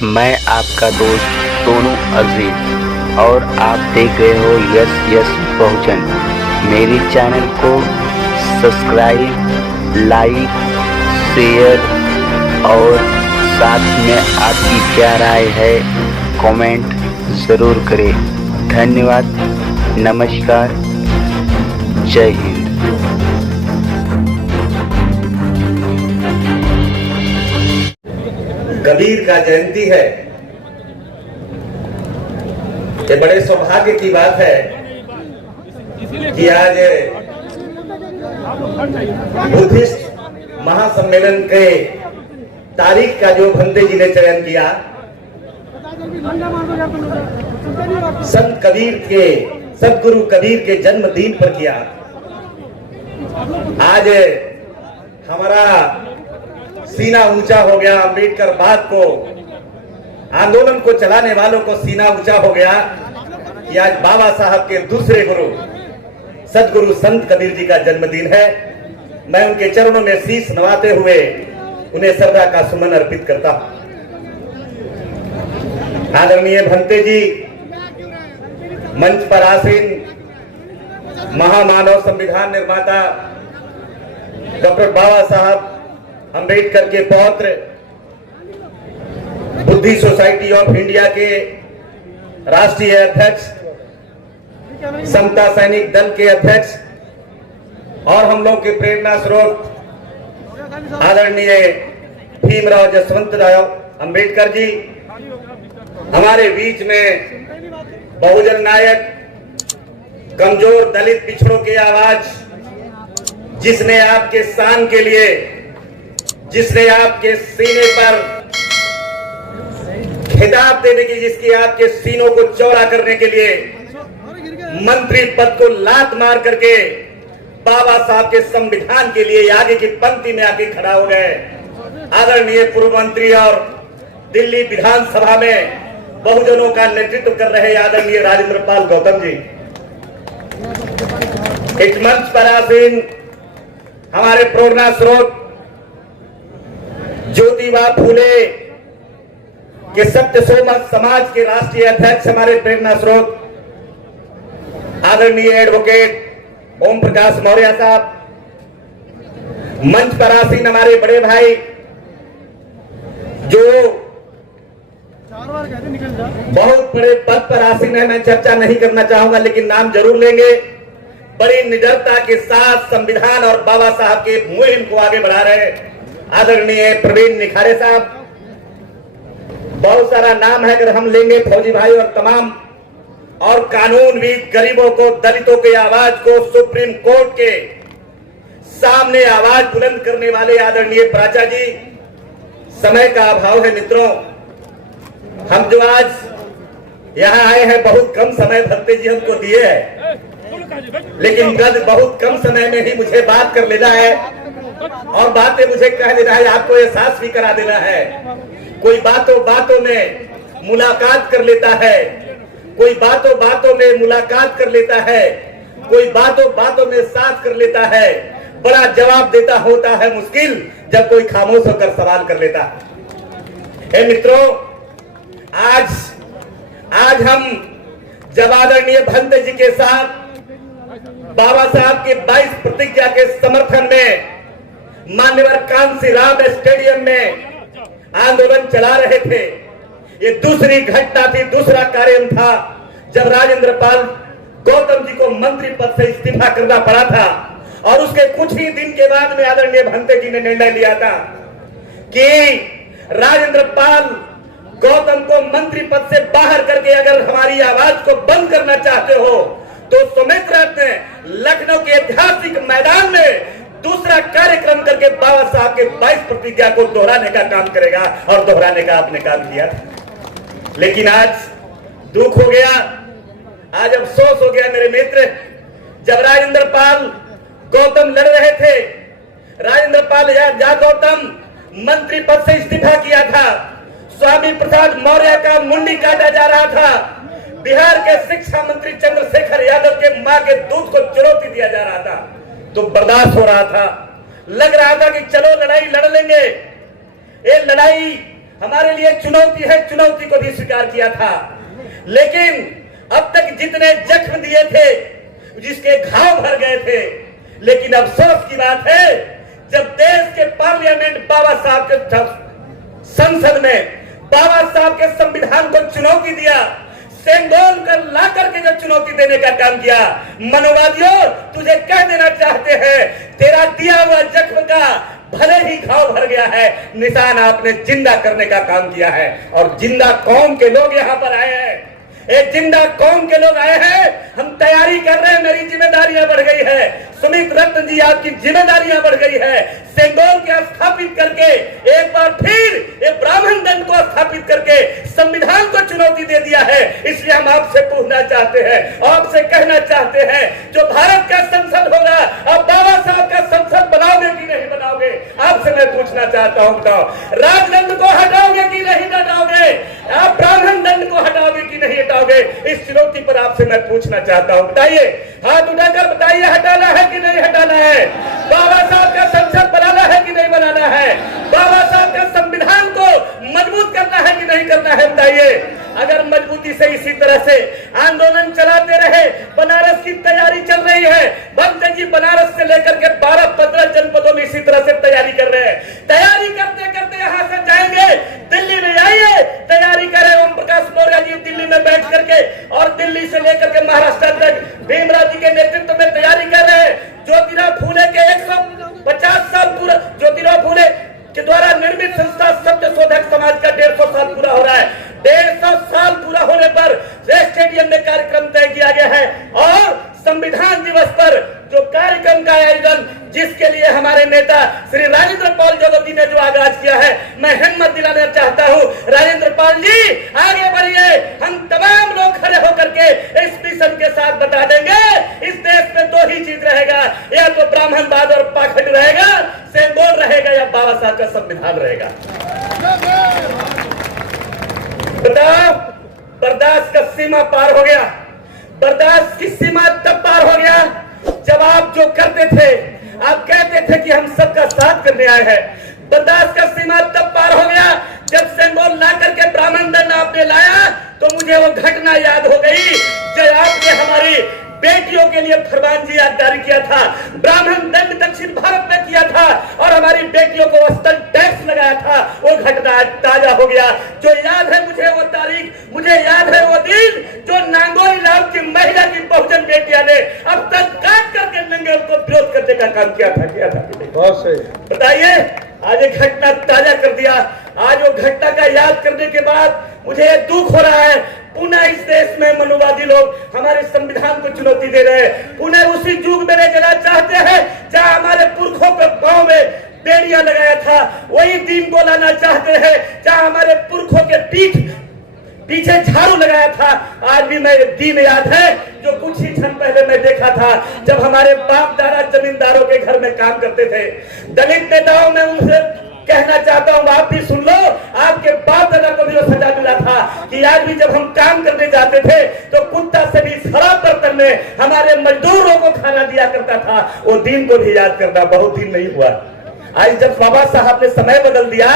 मैं आपका दोस्त सोनू अजीज और आप देख रहे हो यस यस बहुजन। मेरे चैनल को सब्सक्राइब, लाइक, शेयर और साथ में आपकी क्या राय है कमेंट ज़रूर करें। धन्यवाद, नमस्कार, जय हिंद। कबीर का जयंती है। ये बड़े सौभाग्य की बात है कि आज बुद्धिस्ट महासम्मेलन के तारीख का जो भंते जी ने चयन किया, संत कबीर के सदगुरु कबीर के जन्मदिन पर किया। आज हमारा सीना ऊंचा हो गया। अम्बेडकर बाद को आंदोलन को चलाने वालों को सीना ऊंचा हो गया कि आज बाबा साहब के दूसरे गुरु सदगुरु संत कबीर जी का जन्मदिन है। मैं उनके चरणों में शीश नवाते हुए उन्हें श्रद्धा का सुमन अर्पित करता हूं। आदरणीय भंते जी, मंच पर आसीन महामानव संविधान निर्माता डॉक्टर बाबा साहब अंबेडकर के पौत्र, बुद्धि सोसाइटी ऑफ इंडिया के राष्ट्रीय अध्यक्ष, समता सैनिक दल के अध्यक्ष और हम लोग के प्रेरणा स्रोत आदरणीय भीमराव जसवंतराव अंबेडकर जी, हमारे बीच में बहुजन नायक, कमजोर दलित पिछड़ों की आवाज, जिसने आपके शान के लिए, जिसने आपके सीने पर खिताब देने की, जिसकी आपके सीनों को चौड़ा करने के लिए मंत्री पद को लात मार करके बाबा साहब के संविधान के लिए आगे की पंक्ति में आके खड़ा हो गए आदरणीय पूर्व मंत्री और दिल्ली विधानसभा में बहुजनों का नेतृत्व कर रहे आदरणीय राजेंद्र पाल गौतम जी, इस मंच पर आसीन हमारे प्रेरणा स्रोत ज्योतिबा फूले के सत्य सोमक समाज के राष्ट्रीय अध्यक्ष, हमारे प्रेरणा स्रोत आदरणीय एडवोकेट ओम प्रकाश मौर्य साहब, मंच पर आसीन हमारे बड़े भाई जो बहुत बड़े पद पर आसीन है, मैं चर्चा नहीं करना चाहूंगा लेकिन नाम जरूर लेंगे। बड़ी निडरता के साथ संविधान और बाबा साहब के मुहिम को आगे बढ़ा रहे आदरणीय प्रवीण निखारे साहब। बहुत सारा नाम है, अगर हम लेंगे फौजी भाई और तमाम और कानूनविद, गरीबों को, दलितों की आवाज को सुप्रीम कोर्ट के सामने आवाज बुलंद करने वाले आदरणीय प्राचा जी। समय का अभाव है मित्रों, हम जो आज यहाँ आए हैं बहुत कम समय भंते जी हमको दिए है, लेकिन गद बहुत कम समय में ही मुझे बात कर लेना है और बातें मुझे कह देना है, आपको एहसास भी करा देना है। कोई बातों बातों में मुलाकात कर लेता है, कोई बातों बातों में मुलाकात कर लेता है, कोई बातों बातों में साथ कर लेता है। बड़ा जवाब देता होता है मुश्किल जब कोई खामोश होकर सवाल कर लेता है। मित्रों, आज हम जब आदरणीय भंते जी के साथ बाबा साहब के 22 प्रतिज्ञा के समर्थन में मान्यवर कांसी राम स्टेडियम में आंदोलन चला रहे थे, ये दूसरी घटना थी, दूसरा कार्यक्रम था जब राजेंद्र पाल गौतम जी को मंत्री पद से इस्तीफा करना पड़ा था। और उसके कुछ ही दिन के बाद में आदरणीय भंते जी ने निर्णय लिया था कि राजेंद्र पाल गौतम को मंत्री पद से बाहर करके अगर हमारी आवाज को बंद करना चाहते हो तो सुमित रथ ने लखनऊ के ऐतिहासिक मैदान में दूसरा कार्यक्रम करके बाबा साहब के 22 प्रतिज्ञा को दोहराने का काम करेगा और दोहराने का आपने काम किया। लेकिन आज दुख हो गया, आज अफसोस हो गया मेरे मित्र, जब राजेंद्र पाल गौतम लड़ रहे थे, राजेंद्र पाल या गौतम मंत्री पद से इस्तीफा किया था, स्वामी प्रसाद मौर्य का मुंडी काटा जा रहा था, बिहार के शिक्षा मंत्री चंद्रशेखर यादव के मां के दूध को चुनौती दिया जा रहा था, तो बर्दाश्त हो रहा था। लग रहा था कि चलो लड़ाई लड़ लेंगे, ये लड़ाई हमारे लिए चुनौती है, चुनौती को भी स्वीकार किया था। लेकिन अब तक जितने जख्म दिए थे, जिसके घाव भर गए थे, लेकिन अफसोस की बात है जब देश के पार्लियामेंट बाबा साहब के संसद में बाबा साहब के संविधान को चुनौती दिया, सेंगोल कर ला करके जो चुनौती देने का काम किया, मनोवादियों तुझे कह देना चाहते हैं तेरा दिया हुआ जख्म का भले ही घाव भर गया है, निशान आपने जिंदा करने का काम किया है। और जिंदा कौम के लोग यहाँ पर आए हैं, एक जिंदा कौम के लोग आए हैं, हम तैयारी कर रहे हैं, मेरी जिम्मेदारियां बढ़ गई है, सुमित रत्न जी आपकी जिम्मेदारियां बढ़ गई है। सेंगोल के स्थापित करके एक बार फिर ये ब्राह्मण दंड को स्थापित करके संविधान को चुनौती दे दिया है। इसलिए हम आपसे पूछना चाहते हैं, आपसे कहना चाहते हैं, जो भारत का संसद होगा आप बाबा साहब का संसद बनाओगे कि नहीं बनाओगे? आपसे मैं पूछना चाहता हूं, बताओ राजदंड को हटाओगे कि नहीं हटाओगे? आप ब्राह्मण दंड को हटाओगे कि नहीं हटाओगे? इस चुनौती पर आपसे मैं पूछना चाहता हूं, बताइए, हाथ उठाकर बताइए, हटाना है कि नहीं हटाना है? बाबा साहब का संसद बनाना है कि नहीं बनाना है? बाबा साहब का संविधान को मजबूत करना है कि नहीं करना है? बताइए। अगर मजबूती से इसी तरह से आंदोलन चलाते रहे, बनारस की तैयारी चल रही है, भक्त जी बनारस से लेकर के 12-15 जनपदों में इसी तरह से तैयारी कर रहे हैं। तैयारी करते करते यहाँ से जाएंगे, दिल्ली में आइए, तैयारी करें ओम प्रकाश मौर्य जी दिल्ली में बैठ करके, और दिल्ली से लेकर के महाराष्ट्र तक भीमराव जी के नेतृत्व में तैयारी कर रहे हैं। ज्योतिराव फूले के 150 साल पूरा, ज्योतिराव फूले के द्वारा निर्मित संस्था सत्य शोधक समाज का 150 साल पूरा हो रहा है। 150 साल पूरा होने पर स्टेडियम में कार्यक्रम तय किया गया है, और संविधान दिवस पर जो कार्यक्रम का आयोजन, जिसके लिए हमारे नेता श्री राजेंद्र पाल यादव जी ने जो आगाज किया है, मैं हिम्मत दिलाना चाहता हूं, राजेंद्र पाल जी आगे बढ़िए। हम तमाम लोग खड़े होकर के इस मिशन के साथ बता देंगे, इस देश में 2 ही चीज रहेगा, या तो ब्राह्मणवाद और पाखंड रहेगा, सेंगोल रहेगा, या बाबा साहब का संविधान रहेगा। बताओ, बर्दाश्त का सीमा पार हो गया। बर्दाश्त की सीमा तब पार हो गया जब आप जो करते थे, आप कहते थे कि हम सबका साथ करने आए हैं। बर्दाश्त का सीमा तब पार हो गया जब सेंगोल ला करके ब्राह्मण दंड आपने लाया, तो मुझे वो घटना याद हो गई जो आपने हमारी बेटियों के लिए फरमान जी जारी किया था। ब्राह्मण दंड दक्षिण भारत में किया था और हमारी बेटियों को वस्त्र टैक्स लगाया था। वो घटना ताजा हो गया। जो याद है मुझे वो तारीख, मुझे याद है वो दिन, जो नांगोरी लाल की महिला की बहुजन बेटियां ने अब तक काट करके नंगे उनको विरोध करने का काम किया था। बहुत सही। बताइए, आज एक घटना ताजा कर दिया। आज वो घटना का याद करने के बाद मुझे दुख हो रहा है। पुनः इस देश में मनोवादी लोग हमारे संविधान को चुनौती दे रहे हैं। पुनः उसी युग में ले जाना चाहते हैं जहां हमारे पुरखों के पांव में बेड़ियां लगाया था। वही दिन को लाना चाहते हैं जहां हमारे पुरखों के पीछे झाड़ू लगाया था। आज भी मैं दिन याद है जो कुछ ही क्षण पहले मैं देखा था, जब हमारे बाप दादा जमींदारों के घर में काम करते थे। दलित नेताओं में उनसे कहना चाहता हूं, आप भी सुन लो, आपके बाप दादा को भी वो सजा मिला था कि आज भी जब हम काम करने जाते थे तो कुत्ता से भी खराब बर्तन में हमारे मजदूरों को खाना दिया करता था। वो दिन को भी याद करना बहुत दिन नहीं हुआ। आज जब बाबा साहब ने समय बदल दिया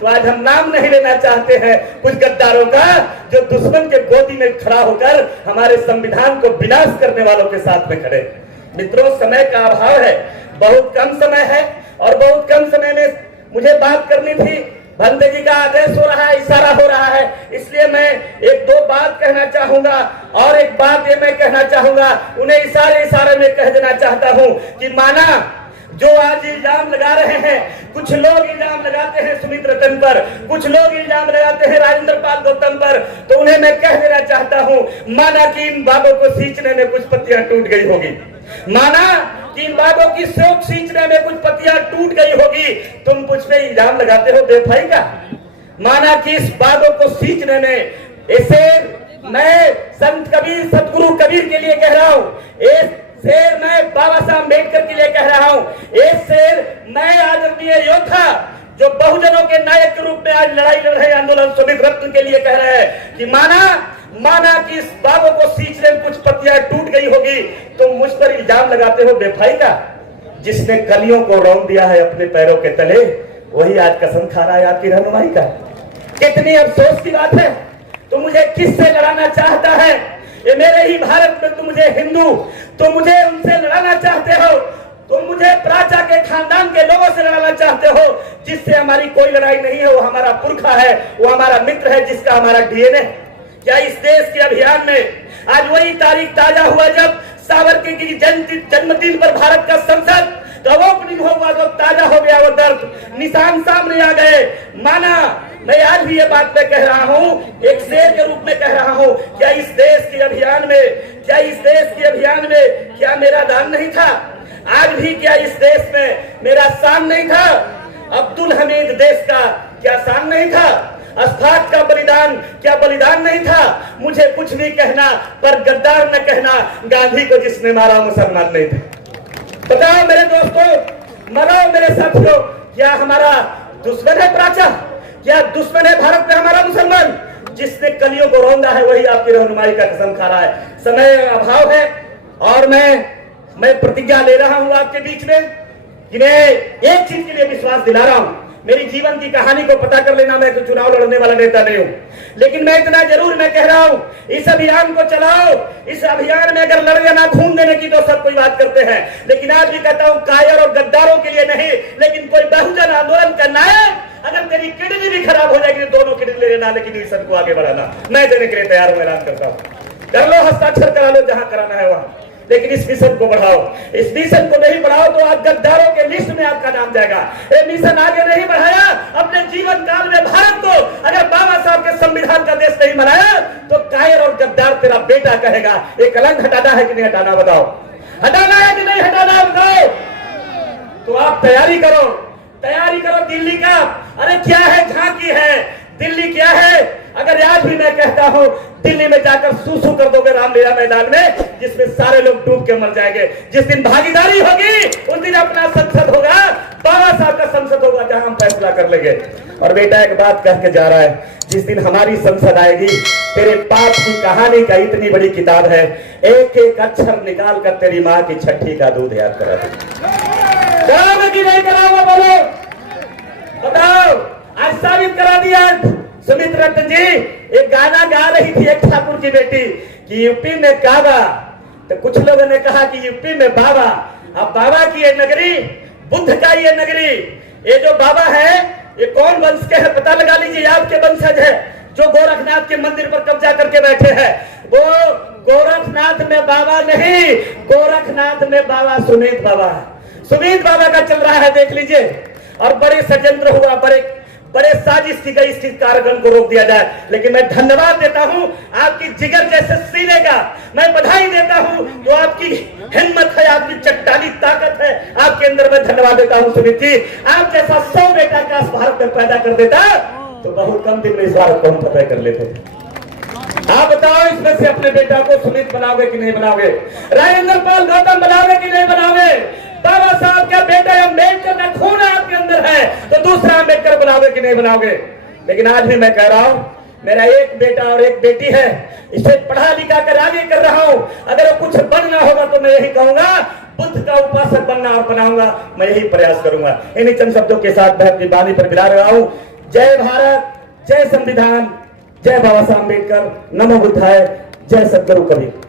तो आज हम नाम नहीं लेना चाहते हैं कुछ गद्दारों का, जो दुश्मन के गोदी में खड़ा होकर हमारे संविधान को विनाश करने वालों के साथ में खड़े। मित्रों, समय का अभाव है, बहुत कम समय है, और बहुत कम समय में मुझे बात करनी थी। भंते जी का आदेश हो रहा है, इशारा हो रहा है, इसलिए मैं 1-2 बात कहना चाहूंगा। और एक बात ये मैं कहना चाहूंगा, उन्हें इशारे में कह देना चाहता हूं कि माना जो आज इल्जाम लगा रहे हैं, कुछ लोग इल्जाम लगाते हैं सुमित रतन पर, कुछ लोग इल्जाम लगाते हैं राजेंद्र पाल गौतम पर, तो उन्हें मैं कह देना चाहता हूं, माना कि इन बाबों को सींचने में कुछ पत्तियां टूट गई होगी, माना कि इन बाबों की शोक सींचने में कुछ पत्तियां टूट गई होगी, तुम मुझ पे इल्जाम लगाते हो बेवफाई का। माना कि इस बाबों को सींचने में ऐसे मैं संत कबीर, सतगुरु कबीर के लिए कह रहा हूं, शेर मैं बाबा साहब अम्बेडकर के लिए कह रहा हूं, एक शेर मैं आदरणीय योद्धा जो बहुजनों के नायक के रूप में आज लड़ाई लड़ रहे आंदोलन सुमित रत्न के लिए कह रहे हैं कि माना कि इस बाबों को सींचने में कुछ पत्तियां टूट गई होगी, तो मुझ पर इल्जाम लगाते हो बेवफाई का। जिसने कलियों को रौंद दिया है अपने पैरों के तले, वही आज कसम खा रहा है आपकी रहनुमाई का। कितनी अफसोस की बात है। तो मुझे किससे लड़ाना चाहता है? ये मेरे ही भारत में तुम मुझे हिंदू, तुम मुझे उनसे लड़ाना चाहते हो, तुम मुझे प्राचा के खानदान के लोगों से लड़ाना चाहते हो जिससे हमारी कोई लड़ाई नहीं है। वो हमारा पुरखा है, वो हमारा मित्र है, जिसका हमारा डीएनए। क्या इस देश के अभियान में आज वही तारीख ताजा हुआ जब सावरकर की जन्मदिन पर भारत का संसद का ओपनिंग हुआ, तो ताजा हो गया वो दर्द, निशान सामने आ गए। माना मैं आज भी ये बात मैं कह रहा हूं, एक शेर के रूप में कह रहा हूं, क्या इस देश के अभियान में, क्या इस देश के अभियान में क्या मेरा दान नहीं था? आज भी क्या इस देश में मेरा शान नहीं था? अब्दुल हमीद देश का क्या शान नहीं था? अशफाक का बलिदान क्या बलिदान नहीं था? मुझे कुछ भी कहना पर गद्दार न कहना, गांधी को जिसने मारा मुसलमान नहीं थे। बताओ मेरे दोस्तों, मनाओ मेरे साथियों, क्या हमारा दुश्मन है प्राचा? क्या दुश्मन है भारत में हमारा मुसलमान? जिसने कलियों को रौंदा है वही आपकी रहनुमाई का कसम खा रहा है। समय अभाव है और मैं प्रतिज्ञा ले रहा हूं आपके बीच में कि मैं एक चीज के लिए विश्वास दिला रहा हूं। मेरी जीवन की कहानी को पता कर लेना, मैं तो चुनाव लड़ने वाला नेता नहीं हूं, लेकिन मैं इतना जरूर मैं कह रहा हूं, इस अभियान को चलाओ। इस अभियान में अगर लड़ जाना, खून देने की तो सब कोई बात करते हैं, लेकिन आज भी कहता हूं कायर और गद्दारों के लिए नहीं, लेकिन कोई बहुजन आंदोलन का नायक। अगर तेरी किडनी भी खराब हो जाएगी तो दोनों किडनी ले लेना, लेकिन मिशन को आगे बढ़ाना मैं देने के लिए तैयार हूं। ऐलान करता हूं, कर लो, हस्ताक्षर करा लो जहां कराना है वहां, लेकिन इस मिशन को बढ़ाओ। इस मिशन को नहीं बढ़ाओ तो आज गद्दारों के लिस्ट में आपका नाम जाएगा। ये मिशन आगे नहीं बढ़ाया अपने जीवन काल में भारत को, अगर बाबा साहब के संविधान का देश नहीं बनाया तो कायर और गद्दार तेरा बेटा कहेगा। ये कलंक हटाना है कि नहीं हटाना? बताओ, हटाना है कि नहीं हटाना? बताओ। तो आप तैयारी करो, तैयारी करो दिल्ली का। अरे क्या है, झांकी है दिल्ली, क्या है? अगर आज भी मैं कहता हूं दिल्ली में जाकर सूसू कर दोगे रामलीला मैदान में, जिसमें सारे लोग डूब के मर जाएंगे। जिस दिन भागीदारी होगी उस दिन अपना संसद होगा, बाबा साहब का संसद होगा, जहां हम फैसला कर लेंगे। और बेटा एक बात कह के जा रहा है, जिस दिन हमारी संसद आएगी, तेरे पाप की कहानी का इतनी बड़ी किताब है, एक एक अक्षर निकाल कर तेरी माँ की छठी का दूध याद करा दूंगा। कराओगे कि नहीं कराओगे? बोलो, बताओ। आज साबित करा दिया। सुमित रत्न जी एक गाना गा रही थी एक ठाकुर की बेटी कि यूपी में काबा, तो कुछ लोगों ने कहा कि यूपी में बाबा। अब बाबा की ये नगरी, बुद्ध का ये नगरी, ये जो बाबा है ये कौन वंश के है पता लगा लीजिए। आपके वंशज है जो गोरखनाथ के मंदिर पर कब्जा करके बैठे हैं। वो गोरखनाथ में बाबा नहीं, गोरखनाथ में बाबा सुमित बाबा है। सुमित बाबा का चल रहा है, देख लीजिए। और बड़े षड्यंत्र हुआ, बड़े साजिश की गई इसकी कार्यक्रम को रोक दिया जाए। लेकिन मैं धन्यवाद देता हूं आपकी जिगर जैसे सीने का, मैं बधाई देता हूं तो आपकी हिम्मत है, आपकी चट्टानी ताकत है आपके अंदर। मैं धन्यवाद देता हूं सुमित जी। आप जैसा 100 बेटा का भारत में पैदा कर देता तो बहुत कम दिन में इस भारत को हम फतेह कर लेते थे। आप बताओ, इसमें से अपने बेटा को सुमित बनाओगे कि नहीं बनाओगे? राजेंद्र पाल गौतम बनाओगे कि नहीं बनाओगे? बाबा साहब का बेटा अम्बेडकर का खून आपके अंदर है तो दूसरा अम्बेडकर बनाओगे कि नहीं बनाओगे? लेकिन आज भी मैं कह रहा हूं, मेरा एक बेटा और एक बेटी है, इसे पढ़ा लिखा कर आगे कर रहा हूं। अगर वो कुछ बनना होगा तो मैं यही कहूंगा, बुद्ध का उपासक बनना और बनाऊंगा, मैं यही प्रयास करूंगा। इन्हीं चंद शब्दों के साथ मैं अपनी वाणी पर विदा रहा हूं। जय भारत, जय संविधान, जय बाबा साहब अम्बेडकर, नमो बुद्धाय, जय सद्गुरु कबीर।